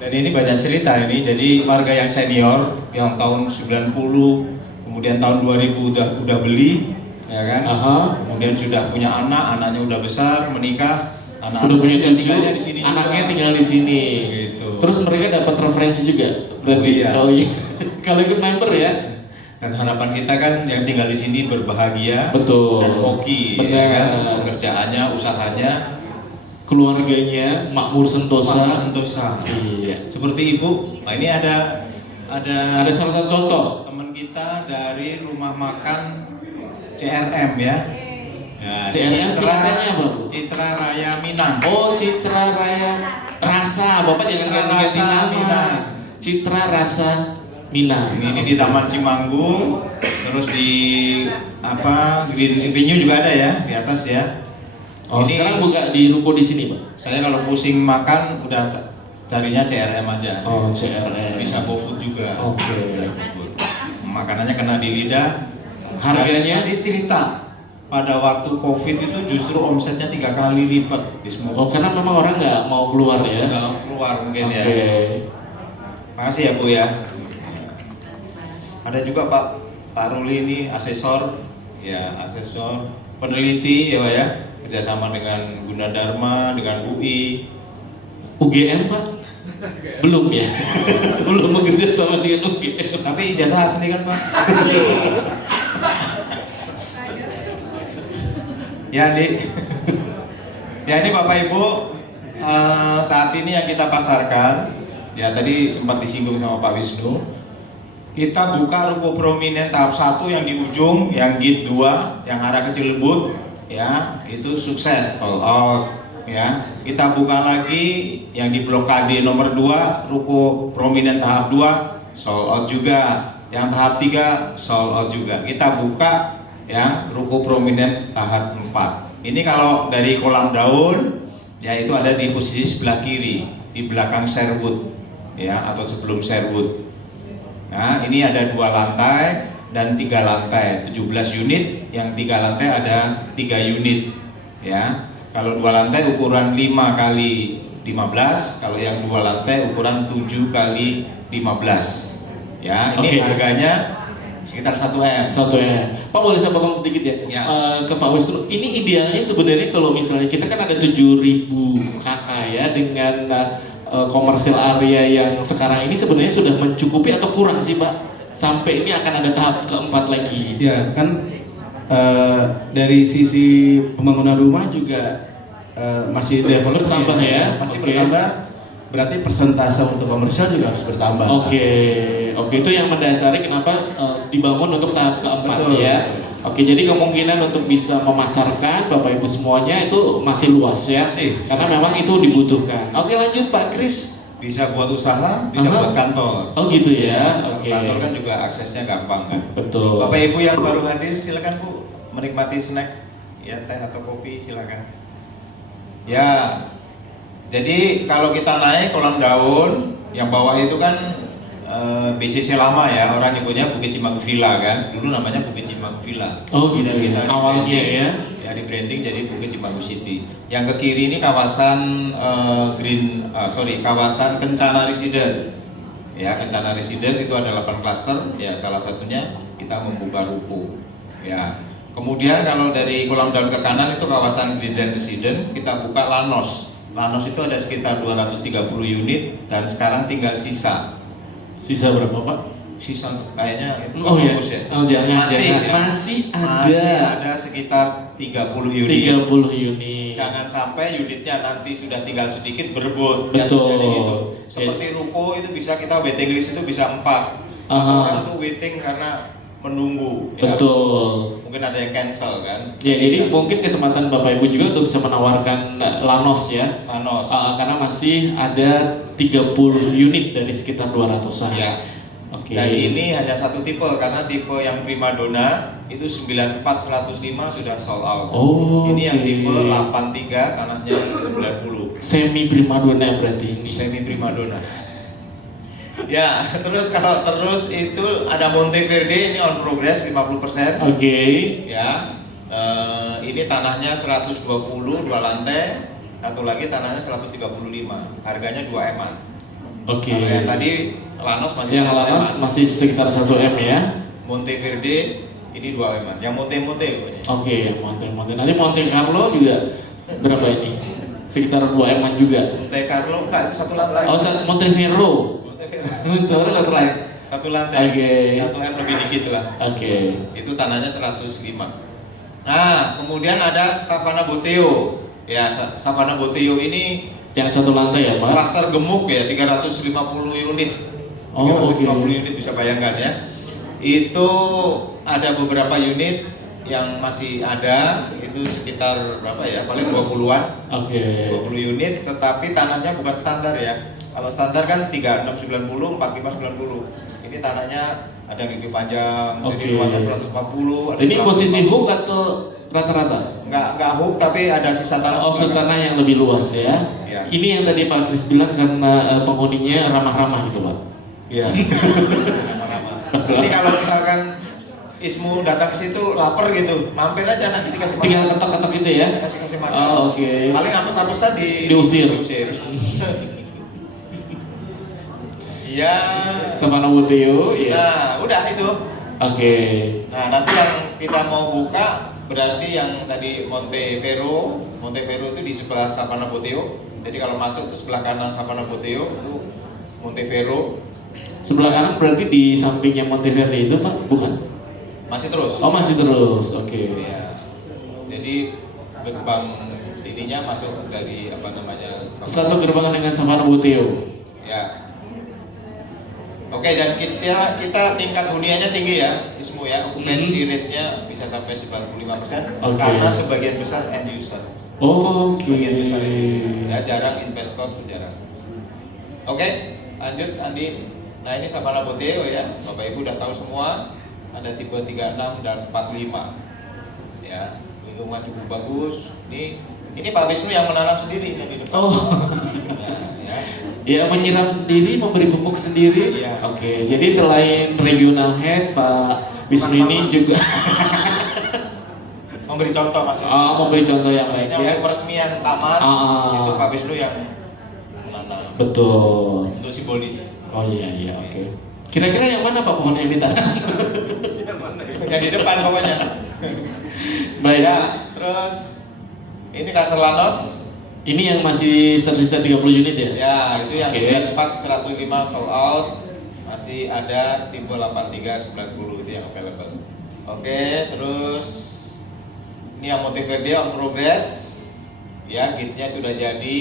Dan ini banyak cerita ini, jadi warga yang senior yang tahun 90, kemudian tahun 2000 udah beli, ya kan? Kemudian sudah punya anak, anaknya udah besar, menikah, udah punya cucu, tinggalnya di sini anaknya juga. tinggal di sini. Gitu. Terus mereka dapat referensi juga, berarti. Oh iya. Kalau ikut member ya. Dan harapan kita kan yang tinggal di sini berbahagia, betul, dan hoki, ya kan? Pekerjaannya, usahanya, keluarganya makmur sentosa. Makmur sentosa. Iya. Seperti ibu, nah ini ada salah satu contoh teman kita dari rumah makan CRM ya. Ya, CRM singkatannya apa Bu? Citra Raya Minang. Oh, Citra Raya Rasa, Bapak jangan ganti-ganti nama. Citra Rasa Minang. Ini di Taman Cimanggung, terus di Green Avenue juga ada ya, di atas ya. Oh, ini sekarang buka di ruko di sini, Pak? Saya kalau pusing makan udah carinya CRM aja. Oh, CRM. Bisa GoFood juga. Oke. Makanannya kena di lidah. Harganya? Tadi cerita pada waktu COVID itu justru omsetnya 3 kali lipat di semua. Oh, karena memang orang nggak mau keluar ya? Nggak mau keluar mungkin ya. Makasih ya Bu ya. Ada juga Pak Ruli ini asesor, ya asesor peneliti ya Pak ya, kerjasama dengan Gunadarma, dengan UI. UGM Pak? Belum ya? Belum bekerja sama dengan UGM. Tapi ijazah asli kan Pak? Ya Dik. Ya ini Bapak Ibu, saat ini yang kita pasarkan, ya tadi sempat disinggung sama Pak Wisnu, kita buka ruko prominent tahap 1 yang di ujung, yang gate 2, yang arah ke Cilebut, ya itu sukses, sold out. Ya, kita buka lagi yang di Blok KD nomor 2, ruko prominent tahap 2, sold out juga. Yang tahap 3 sold out juga. Kita buka ya ruko prominent tahap 4. Ini kalau dari kolam daun, ya itu ada di posisi sebelah kiri, di belakang Sherwood, ya atau sebelum Sherwood. Nah, ini ada 2 lantai dan 3 lantai, 17 unit, yang 3 lantai ada 3 unit, ya. Kalau 2 lantai ukuran 5 kali 15, kalau yang 2 lantai ukuran 7 kali 15. Ya, ini harganya sekitar 1M. 1M. Pak boleh saya potong sedikit ya? Ya. Ke Pak Wisnu, ini idealnya sebenarnya kalau misalnya kita kan ada 7.000 KK ya dengan komersial area yang sekarang ini sebenarnya sudah mencukupi atau kurang sih Pak? Sampai ini akan ada tahap keempat lagi. Ya kan dari sisi pembangunan rumah juga masih bertambah ya? Masih bertambah, berarti persentase untuk komersial juga harus bertambah. Oke, itu yang mendasari kenapa dibangun untuk tahap keempat. Betul. Ya. Oke, jadi kemungkinan untuk bisa memasarkan Bapak Ibu semuanya itu masih luas ya, karena memang itu dibutuhkan. Oke, lanjut Pak Kris. Bisa buat usaha, bisa buat kantor. Oh gitu ya. Oke. Kantor kan juga aksesnya gampang kan. Betul. Bapak Ibu yang baru hadir silakan Bu menikmati snack, ya teh atau kopi silakan. Ya, jadi kalau kita naik kolam daun, yang bawah itu kan BCC lama ya, orang nyebutnya Bukit Cimanggu Villa kan, dulu namanya Bukit Cimanggu Villa. Oh gitu. Kita awalnya ya. Ya di branding jadi Bukit Cimanggu City. Yang ke kiri ini kawasan kawasan Kencana Residen. Ya Kencana Residen itu ada 8 klaster, ya salah satunya kita membuka ruko. Ya. Kemudian kalau dari kolam daun ke kanan itu kawasan Green Residen, kita buka Lanos. Lanos itu ada sekitar 230 unit dan sekarang tinggal sisa. Sisa berapa Pak? Sisa kayaknya oh ya. Oh jangan. Masih ada sekitar 30 unit. 30 unit. Jangan sampai unitnya nanti sudah tinggal sedikit berebut. Betul. Gitu. Seperti ruko itu bisa kita waiting list itu bisa 4. Orang tuh waiting karena menunggu. Betul. Ya. Mungkin ada yang cancel kan. Ya, jadi mungkin kesempatan Bapak Ibu juga untuk bisa menawarkan Lanos ya. Lanos. Karena masih ada 30 unit dari sekitar 200-an. Ya. Oke. Dan ini hanya satu tipe karena tipe yang Primadona itu 94105 sudah sold out. Ini yang tipe 83 tanahnya 90. Semi Primadona berarti ini. Semi Primadona. Ya, terus kalau terus itu ada Monteverde ini on progress 50%. Ya. Ini tanahnya 120 2 lantai, satu lagi tanahnya 135. Harganya 2 M-an. Oke. Kalau yang tadi Lanos masih Yang 1 Lanos M-an. masih sekitar 1 M ya. Monteverde ini 2 M-an. Yang Monte pokoknya. Oke, Monte. Nanti Monte Carlo juga berapa ini? Sekitar 2 M-an juga. Monte Carlo enggak, itu 1 lantai. Oh, Montevero. Itu satu lantai. Satu lantai. Oke. 1 M lebih dikit lah. Oke. Itu tanahnya 105. Nah, kemudian ada Savana Boteo. Ya, Savana Boteo ini Yang 1 lantai ya, Pak? klaster gemuk ya, 350 unit. Oh, 350 oke. unit bisa bayangkan ya. Itu ada beberapa unit yang masih ada, itu sekitar berapa ya? Paling 20-an. Oke. 20 unit, tetapi tanahnya bukan standar ya. Kalau standar kan 3690, 4590. Ini tanahnya ada yang lebih panjang, Oke. jadi luasnya 140. Ada Ini 140. posisi hook atau rata-rata? Nggak hook, tapi ada sisa tanah. Oh, tanah yang lebih luas ya. Ya. Ini yang tadi Pak Kris bilang karena penghuninya ramah-ramah gitu, Pak. Iya. Ini kalau misalkan Ismu datang ke situ lapar gitu, mampir aja nanti dikasih makan. Tinggal ketok-ketok gitu ya. Kasih makan. Oh, oke. Paling apes-apesan Diusir. Iya. Savana Boteo, ya. Nah, udah itu. Oke. Nah, nanti yang kita mau buka berarti yang tadi Montevero itu di sebelah Savana Boteo. Jadi kalau masuk ke sebelah kanan Savana Boteo itu Montevero. Sebelah kanan berarti di sampingnya Monteverde itu, Pak? Bukan? Masih terus. Oh, masih terus. Oke. Iya. Jadi gerbang ininya masuk dari apa namanya? Satu gerbang dengan Savana Boteo. Ya. Oke, dan kita tingkat huniannya tinggi ya, Ismu ya. Occupancy rate-nya bisa sampai 95% Oke. karena sebagian besar end user. Oke. Sebagian besar end user. Ya, jarang investor tuh jarang. Oke, lanjut Andi. Nah, ini Savana Boteo ya. Bapak Ibu udah tahu semua. Ada tipe 36 dan 45. Ya, lingkungan cukup bagus. Ini Pak Wisnu yang menanam sendiri ini di depan. Oh. Ya. Ya, menyiram sendiri, memberi pupuk sendiri. Iya. Oke. Jadi selain regional head, Pak Wisnu ini juga Memberi contoh maksudnya. memberi contoh yang baik Maksudnya ya. untuk peresmian taman itu Pak Wisnu yang menanam Betul. untuk simbolis. Oh iya, oke. Kira-kira yang mana Pak pohon yang ditanam? Yang di depan pokoknya. Baik. Ya, terus ini Castle Lanos. Ini yang masih tersisa 30 unit ya? Ya, itu yang Oke. 94 105 sold out. Masih ada tipe 83 90 itu yang available. Oke, terus ini yang Monteverde on progress. Ya, gate-nya sudah jadi.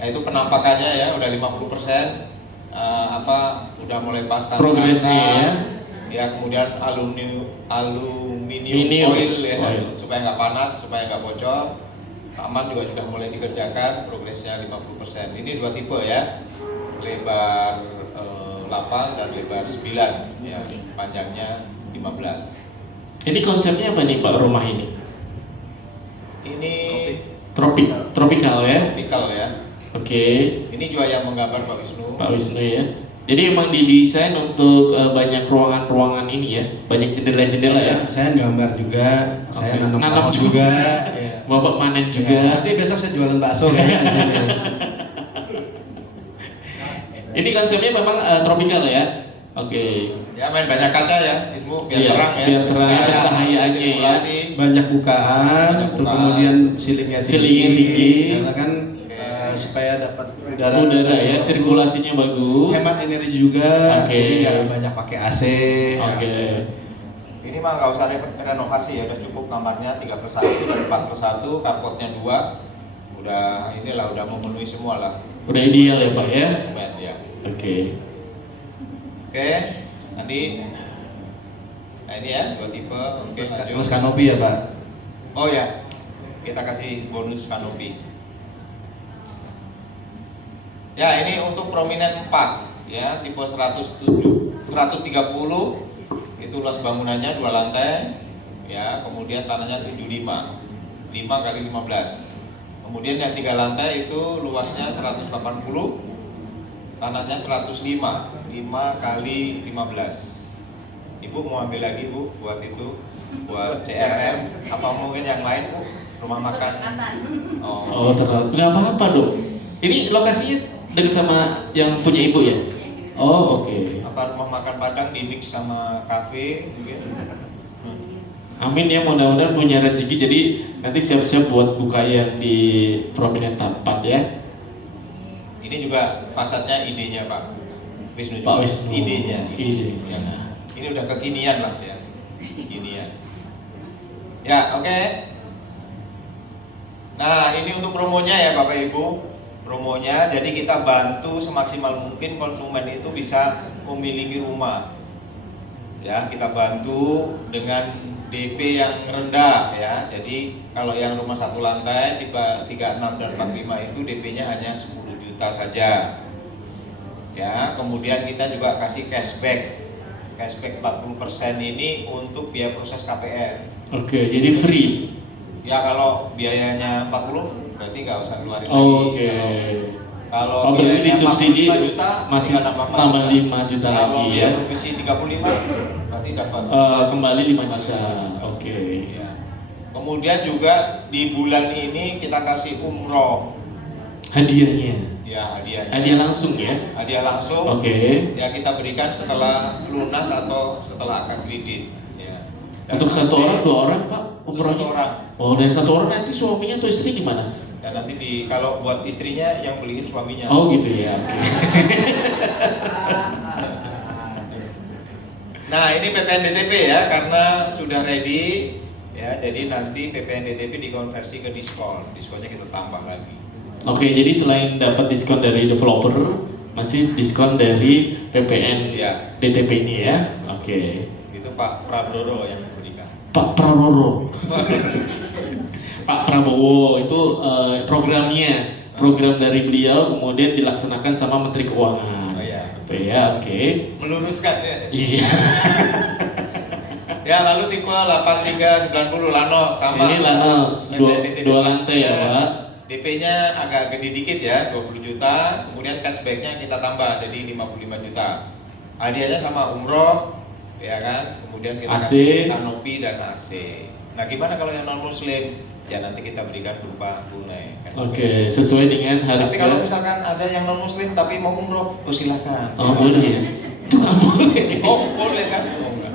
Ya, itu penampakannya ya udah 50%. Udah mulai pasang Progresnya kaca. ya. Ya, kemudian aluminium Aluminium foil ya, foil. supaya nggak panas, supaya nggak bocor. Taman juga sudah mulai dikerjakan, progresnya 50%. Ini 2 tipe ya, lebar 8 dan lebar 9 ya, panjangnya 15. Ini konsepnya apa nih Pak rumah ini? Ini Tropikal ya? tropical ya. Oke. Ini juga yang menggambar Pak Wisnu. Pak Wisnu ya. Jadi emang didesain untuk banyak ruangan-ruangan ini ya, banyak jendela-jendela ya. Saya gambar juga, saya Oke. nanam Nanam pohon juga. juga. Ya. Bapak manen Ya, juga. nanti besok saya jualan bakso kayaknya di sini. Ini konsepnya memang tropikal ya. Oke. Ya, main banyak kaca ya, Wisnu, biar Iya, terang ya. biar terang, ada cahayaannya ya. sirkulasi. Banyak bukaan, Banyak terus bukaan. kemudian ceilingnya Ceilingnya tinggi. karena kan supaya dapat udara. Udara ya, sirkulasinya bagus. Hemat energi juga, Oke. jadi nggak banyak pakai AC. Oke. Ini mah nggak usah renovasi ya, udah cukup kamarnya 3+1 dan 4+1, carportnya 2. Udah memenuhi semua lah. Udah ideal ya Pak ya. Semen ya. Oke. Oke, nanti nah ini ya 2 tipe. Oke, lanjut. Terus kanopi ya Pak. Oh ya, kita kasih bonus kanopi. Ya, ini untuk prominent 4 ya, tipe 130 itu luas bangunannya 2 lantai ya, kemudian tanahnya 75 kali 15. Kemudian yang 3 lantai itu luasnya 180, tanahnya 105 kali 15. Ibu mau ambil lagi Bu buat itu, buat CRM apa mungkin yang lain Bu, rumah makan. Oh terlalu. Nggak apa-apa dong. Ini lokasinya dekat sama yang punya ibu ya? Oh oke. Apa rumah makan Padang di mix sama kafe mungkin. Amin ya, mudah-mudahan punya rezeki jadi nanti siap-siap buat buka yang di Prominent 4 ya. Ini juga fasadnya idenya Pak Wisnu Pak juga. Wisnu. Idenya. Idenya. Ya. Ini udah kekinian lah ya. Kekinian. Ya, oke. Nah, ini untuk promonya ya Bapak Ibu. Promonya, jadi kita bantu semaksimal mungkin konsumen itu bisa memiliki rumah. Ya, kita bantu dengan DP yang rendah ya. Jadi kalau yang rumah satu lantai tipe 36 dan 45 itu DP-nya hanya 10 juta saja. Ya, kemudian kita juga kasih cashback. Cashback 40% ini untuk biaya proses KPR. Oke, jadi free. Ya kalau biayanya 40 berarti nggak usah keluarin lagi. Oke. Kalau berarti biayanya disubsidi 45 juta, masih tinggal tambah 5 juta kalau lagi ya. biaya provisi 35 berarti dapat Kembali 5 juta. Oke. Ya. Kemudian juga di bulan ini kita kasih umroh. Hadiahnya. Ya, hadiahnya. Hadiah langsung ya. Hadiah langsung. Oke. Ya kita berikan setelah lunas atau setelah akad kredit. Ya. Dan Untuk satu masih- orang, 2 orang Pak Untuk satu umrohnya? orang. Oh, dan satu orang nanti suaminya atau istri gimana? Dan nanti kalau buat istrinya yang beliin suaminya. Oh gitu ya, oke. Nah ini PPN DTP ya, karena sudah ready ya, jadi nanti PPN DTP dikonversi ke diskon, diskonnya kita tambah lagi. Oke, jadi selain dapat diskon dari developer, masih diskon dari PPN Ya. DTP ini ya. Oke. Itu Pak Prabowo yang memberikan. Pak Prabowo. Pak Prabowo itu program dari beliau kemudian dilaksanakan sama Menteri Keuangan. Oh ya, Gitu ya, oke. meluruskan ya. Iya. Ya lalu tipe 8390 Lanos sama. Ini Lanos, PPN DTP dua lantai ya, Pak. DP-nya agak gede dikit ya, 20 juta, kemudian cashback-nya kita tambah jadi 55 juta. Hadiahnya sama umroh, ya kan? Kemudian kita AC. kasih kanopi dan AC. Nah, gimana kalau yang non muslim? Ya nanti kita berikan berupa tunai. cashback. Oke, sesuai dengan harga. Tapi kalau misalkan ada yang non muslim tapi mau umroh, oh silakan. Oh, boleh ya? Itu nggak boleh. Oh, boleh kan? Oh, enggak.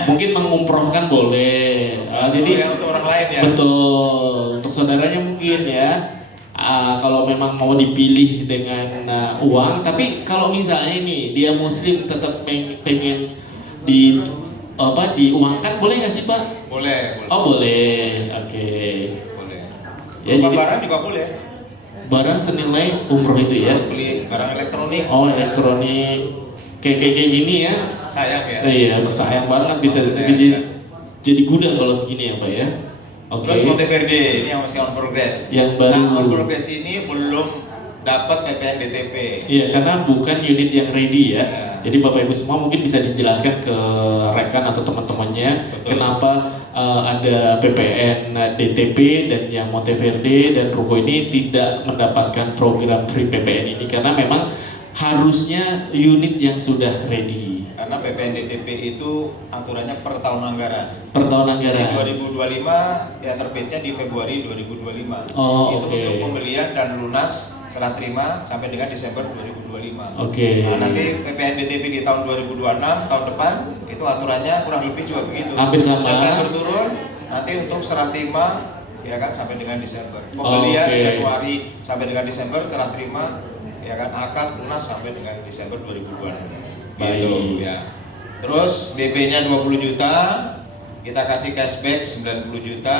Mungkin mengumrohkan boleh. Jadi Ya, untuk orang lain ya. betul, untuk saudaranya mungkin ya. Kalau memang mau dipilih dengan uang, tapi kalau misalnya nih dia muslim tetap pengen diuangkan, boleh nggak sih Pak? Boleh, boleh. Oh boleh, oke. Boleh. Ya, Berupa jadi- barang juga boleh. Barang senilai umroh itu ya. Buat beli barang elektronik. Oh elektronik, kayak gini ya. Sayang ya. Iya, aku sayang banget bisa Ya, jadi gudang kalau segini ya Pak ya. Oke. Terus Monteverde ini yang masih on progress. Yang baru. Nah, on progress ini belum dapat PPN DTP. Iya, karena bukan unit yang ready ya. Ya. Jadi Bapak Ibu semua mungkin bisa dijelaskan ke rekan atau teman-temannya Betul. kenapa ada PPN DTP dan yang Monteverde dan Ruko ini tidak mendapatkan program free PPN ini karena memang harusnya unit yang sudah ready Karena PPN DTP itu aturannya per tahun anggaran. per tahun Di anggaran. 2025 ya terbitnya di Februari 2025. Oh, itu oke. untuk pembelian dan lunas serah terima sampai dengan Desember 2025. Oke. Nah, nanti PPN DTP di tahun 2026 tahun depan itu aturannya kurang lebih juga begitu. Hampir sama. September turun, nanti untuk serah terima ya kan sampai dengan Desember. Pembelian Oke. Januari sampai dengan Desember, serah terima ya kan akad lunas sampai dengan Desember 2026. Baik. Gitu ya. Terus DP-nya 20 juta, kita kasih cashback 90 juta,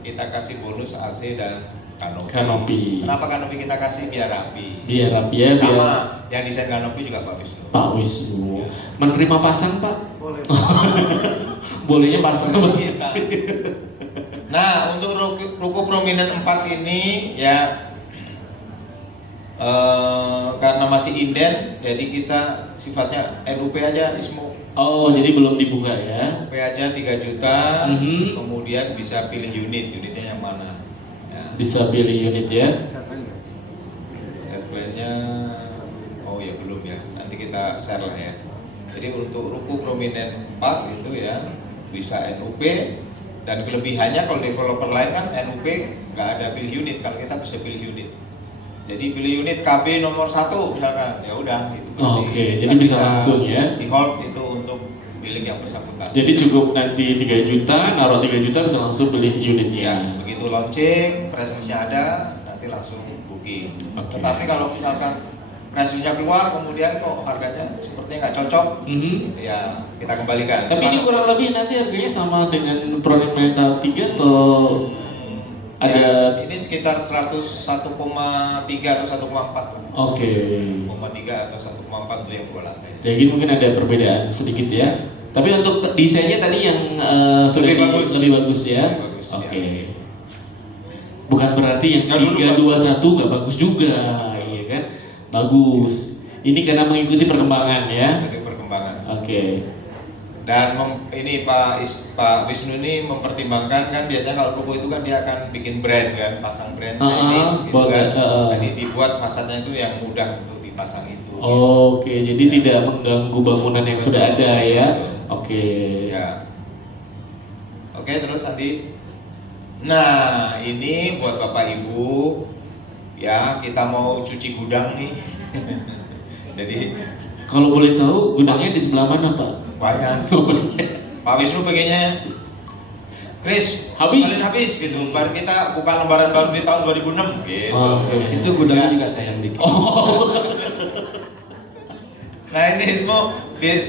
kita kasih bonus AC dan kanopi. Kanopi. Kenapa kanopi kita kasih? Biar rapi. Biar rapi ya, biar Sama yang desain kanopi juga Pak Wisnu. Pak Wisnu menerima pasang Pak. Boleh. Bolehnya pasang apa? Kita. Nah, untuk ruko prominent 4 ini ya karena masih inden, jadi kita sifatnya NUP aja, Ismu. Oh, jadi belum dibuka ya? NUP aja 3 juta, Mhm. kemudian bisa pilih unitnya yang mana. Ya. Bisa pilih unit ya. Set plan-nya, oh ya belum ya, nanti kita share lah ya. Jadi untuk ruko prominent 4 itu ya bisa NUP, dan kelebihannya kalau developer lain kan NUP nggak ada pilih unit, kalau kita bisa pilih unit. Jadi pilih unit KB nomor 1 misalkan, ya udah gitu. Oke, jadi bisa langsung ya. Di hold itu untuk milik yang bersangkutan. Jadi cukup nanti 3 juta, naruh 3 juta bisa langsung beli Ya, unitnya. begitu launching, presisnya ada, nanti langsung booking. Oke. Tetapi kalau misalkan presisnya keluar, kemudian kok harganya sepertinya nggak cocok, Mhm. ya kita kembalikan. Tapi ini kurang lebih nanti harganya sama dengan Pronimel tahap 3 atau ada? Ya, ini sekitar 101,3 atau 1,4 lah. Oke. 1,3 atau 1,4 itu yang 2 lantai. Jadi mungkin ada perbedaan sedikit ya. Tapi untuk desainnya tadi yang sudah Lebih bagus. lebih bagus ya. Lebih bagus, Oke. Bukan berarti yang Yang dulu 321 nggak bagus juga, iya kan? Bagus. Ini karena mengikuti perkembangan ya. Itu perkembangan. Oke. Dan ini Pak Wisnu ini mempertimbangkan kan biasanya kalau ruko itu kan dia akan bikin brand kan, pasang brand signage gitu kan. Jadi dibuat fasadnya itu yang mudah untuk dipasang itu. Oke, jadi tidak mengganggu bangunan yang sudah ada ya. Oke. Ya. Oke, terus Andi. Nah, ini buat Bapak Ibu ya, kita mau cuci gudang nih. Jadi Kalau boleh tahu gudangnya di sebelah mana, Pak? banyak. Pak Wisnu pengennya Chris, Habis. kalian habis gitu. Baru kita bukan lembaran baru di tahun 2006 gitu. Oke. Itu gudangnya Ya. juga saya yang bikin. Oh. Nah ini semua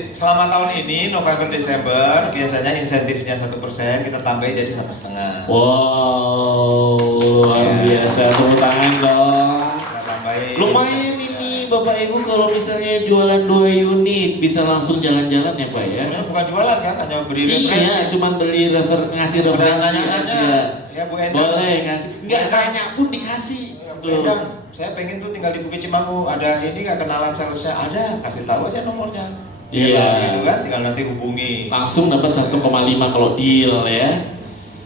selama tahun ini November Desember biasanya insentifnya 1%, kita tambahin jadi 1,5. Wow, luar biasa. Tepuk tangan dong. Kita tambahin. Lumayan ini Bapak Ibu kalau misalnya jualan 2 unit bisa langsung jalan-jalan ya Pak ya? Sebenarnya bukan jualan kan, hanya beri Iya, referensi. cuman beli ngasih referensi Nanya-nanya, aja. ya Bu Endang. Boleh ngasih, nggak nanya pun dikasih. Bu Endang, saya pengen tuh tinggal di Bukit Cimanggu, ada ini nggak kenalan salesnya? Ada, kasih tahu aja nomornya. Iya. Gitu kan, tinggal nanti hubungi. Langsung dapat 1,5 kalau deal ya.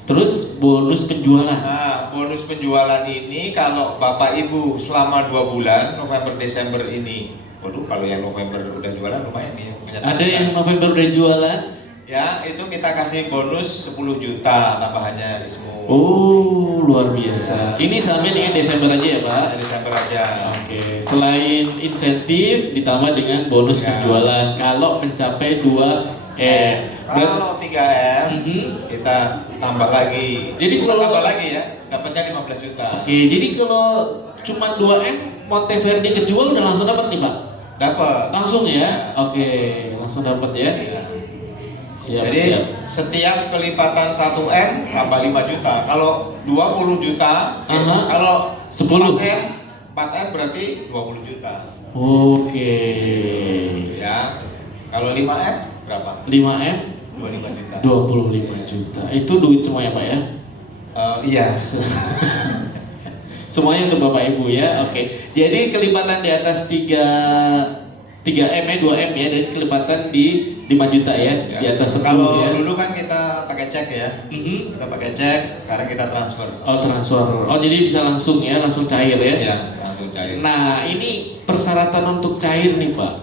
Terus bonus penjualan. Nah, bonus penjualan ini kalau Bapak Ibu selama 2 bulan, November Desember ini. Waduh, kalau yang November udah jualan lumayan nih. Ada yang November udah jualan? Ya, itu kita kasih bonus 10 juta tambahannya di semua. Oh, luar biasa. Ini sampai dengan Desember aja ya Pak? Desember aja. Oke, selain insentif ditambah dengan bonus Ya. penjualan kalau mencapai 2M. Kalau 3M, Mhm. kita tambah lagi. Jadi Kita kalau- tambah lagi ya, dapatnya 15 juta. Oke, jadi kalau cuma 2M Monteverdi kejual udah langsung dapat nih Pak? Dapat. Langsung ya? Oke, langsung dapat ya. Iya. Siap, Jadi siap. setiap kelipatan 1M tambah 5 juta. Kalau 20 juta, Aha. kalau 10. 4M berarti 20 juta. Oke. Ya. Kalau 5M berapa? 5M 25 juta. 25 juta. Itu duit semua ya Pak ya? Iya. Semuanya untuk Bapak Ibu ya. Oke. Jadi kelipatan di atas 3M ya, 2M ya, dan kelipatan di 5 juta ya, di atas 10 Kalau ya. dulu kan kita pakai cek ya. Mhm. Kita pakai cek, sekarang kita transfer. Oh, transfer. Oh, jadi bisa langsung ya, langsung cair ya. Ya, langsung cair. Nah, ini persyaratan untuk cair nih, Pak.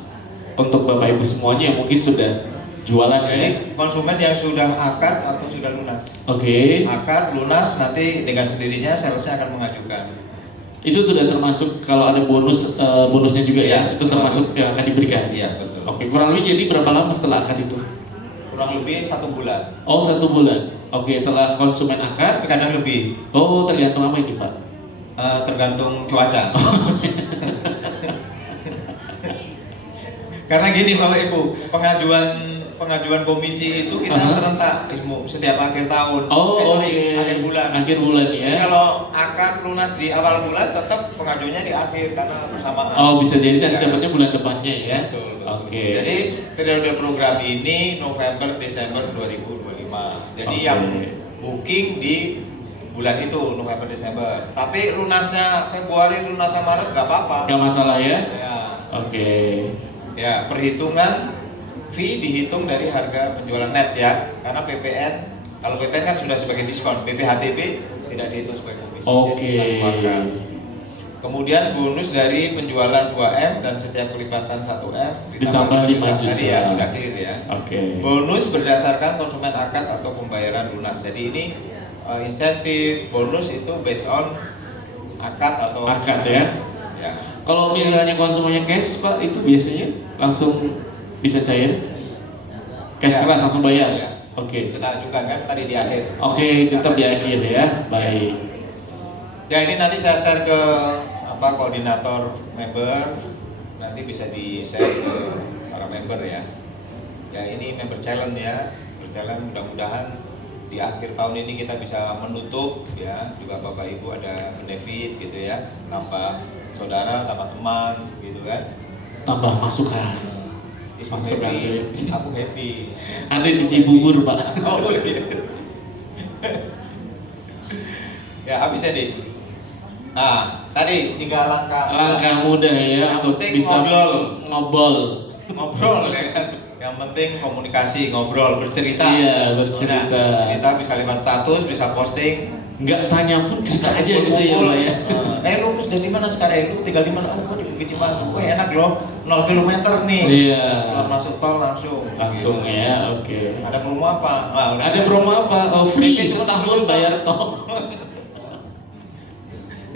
Untuk Bapak Ibu semuanya yang mungkin sudah jualan ya. Jadi konsumen yang sudah akad atau sudah lunas. Oke. Akad, lunas, nanti dengan sendirinya salesnya akan mengajukan. Itu sudah termasuk kalau ada bonusnya juga ya. Iya, Itu termasuk yang akan diberikan. Iya, betul. Oke, kurang lebih jadi berapa lama setelah akad itu? Kurang lebih 1 bulan. Oh, 1 bulan. Oke, setelah konsumen akad. Tapi kadang lebih. Oh, tergantung apa ini Pak? Tergantung cuaca. Karena gini Bapak Ibu, pengajuan komisi itu kita Aha. serentak Ismu, setiap akhir tahun. Oh, Sorry, oke. akhir bulan. Akhir bulan Jadi ya. kalau akad lunas di awal bulan tetap pengajuannya di akhir karena bersamaan. Oh, bisa jadi nanti Ya. dapatnya bulan depannya ya. Betul, betul. Oke. Jadi periode program ini November Desember 2025. Jadi Oke. yang booking di bulan itu November Desember. Tapi lunasnya Februari, lunasnya Maret nggak apa-apa. Nggak masalah ya. Ya. Oke. Ya, perhitungan fee dihitung dari harga penjualan net ya. Karena PPN, kalau PPN kan sudah sebagai diskon, PPHTB tidak dihitung sebagai komisi. Oke. Jadi kita keluarkan. Kemudian bonus dari penjualan 2M dan setiap kelipatan 1M Ditambah 5 juta. Tadi ya, udah clear ya. Oke. Bonus berdasarkan konsumen akad atau pembayaran lunas. Jadi ini insentif bonus itu based on akad atau Akad ya. Ya. Kalau misalnya konsumennya cash Pak, itu biasanya langsung bisa cair? Cash Ya. keras langsung bayar? Ya. Oke. Kita ajukan kan tadi di akhir. Oke, tetap di akhir ya. Baik. Ya ini nanti saya share ke koordinator member, nanti bisa di share ke para member ya. Ya ini member challenge ya, berjalan mudah-mudahan di akhir tahun ini kita bisa menutup ya, juga Bapak Ibu ada benefit gitu ya, tambah saudara, tambah teman gitu kan. Tambah masukan. Ismu Masukan. happy, aku happy. Ada di Cibubur Pak. Oh iya. Ya habis ya Dik. Nah tadi 3 langkah. Langkah mudah ya Yang untuk penting bisa ngobrol. Ngobrol ya kan. Yang penting komunikasi, ngobrol, bercerita. Iya, bercerita. Nah, cerita bisa lewat status, bisa posting. Nggak tanya pun cerita aja gitu ya Kumpul. Pak ya. Lu kerja di mana sekarang? Lu tinggal di mana? Oh, gua di Bukit Cimanggu. Wah, enak loh. 0 km nih. Iya. Keluar masuk tol langsung. Langsung Gitu. ya, oke. Ada promo apa? Ah, udah Ada promo apa? Oh, free setahun bayar tol.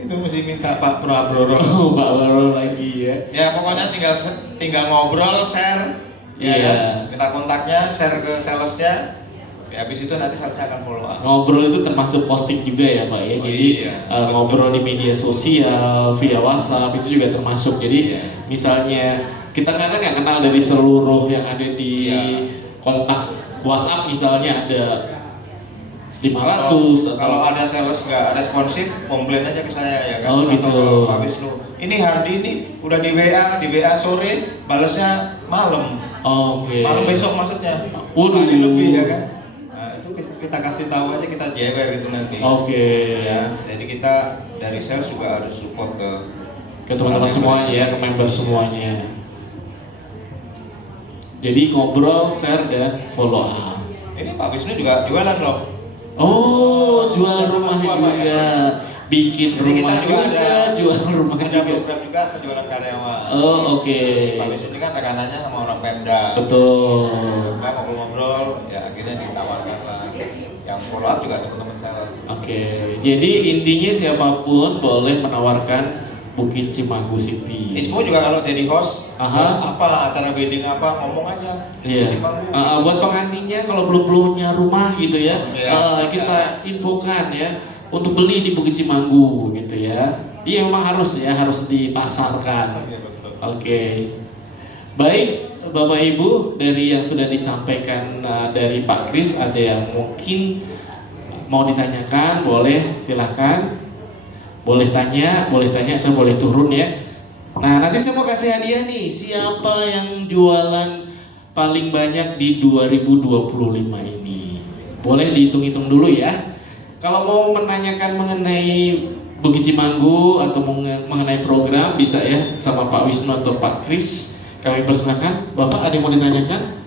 Itu mesti minta Pak Prabowo. Oh, Pak Baru lagi ya. Ya pokoknya tinggal ngobrol, share, ya Iya. kan? Kita kontaknya, share ke salesnya. Ya, habis itu nanti salesnya akan follow up. Ngobrol itu termasuk posting juga ya Pak ya. Oh, Jadi iya, betul. ngobrol di media sosial, via WhatsApp itu juga termasuk. Jadi Iya. misalnya kita nggak kenal dari seluruh yang ada di Iya. kontak WhatsApp misalnya ada 500 Kalau atau ada sales nggak responsif, komplain aja ke saya ya kan. Oh, Atau gitu. ke Pak Wisnu. Ini Hardi ini udah di WA sore, balasnya malam. Oke. Malam besok maksudnya. Waduh. Hari lebih ya kan. Nah, itu kita kasih tahu aja, kita jewer gitu nanti. Oke. Ya, jadi kita dari sales juga harus support Ke teman-teman semuanya ya, ke member semuanya. Jadi ngobrol, share dan follow up. Ini Pak Wisnu juga jualan loh. Oh, jual rumah juga. Bikin Jadi kita rumah juga ada jual rumah Ada juga. program juga penjualan karyawan. Oh, oke. Pak Wisnu ini kan rekanannya sama orang Pemda. Betul. Kita ngobrol-ngobrol, ya akhirnya ditawarkan lah. Yang follow up juga teman-teman sales. Oke. Jadi intinya siapapun boleh menawarkan Bukit Cimanggu City. Ismu juga kalau jadi host, Aha. host apa, acara wedding apa, ngomong aja. Iya. Bukit Cimanggu. Buat pengantinnya kalau belum punya rumah gitu ya, Iya, bisa. kita infokan ya untuk beli di Bukit Cimanggu gitu ya. Iya memang harus ya, harus dipasarkan. Iya, betul. Oke. Baik, Bapak Ibu, dari yang sudah disampaikan dari Pak Kris, ada yang mungkin mau ditanyakan, boleh silahkan. Boleh tanya, saya boleh turun ya. Nah, nanti saya mau kasih hadiah nih. Siapa yang jualan paling banyak di 2025 ini? Boleh dihitung-hitung dulu ya. Kalau mau menanyakan mengenai Bukit Cimanggu atau mengenai program bisa ya sama Pak Wisnu atau Pak Kris. Kami persilakan. Bapak ada yang mau ditanyakan?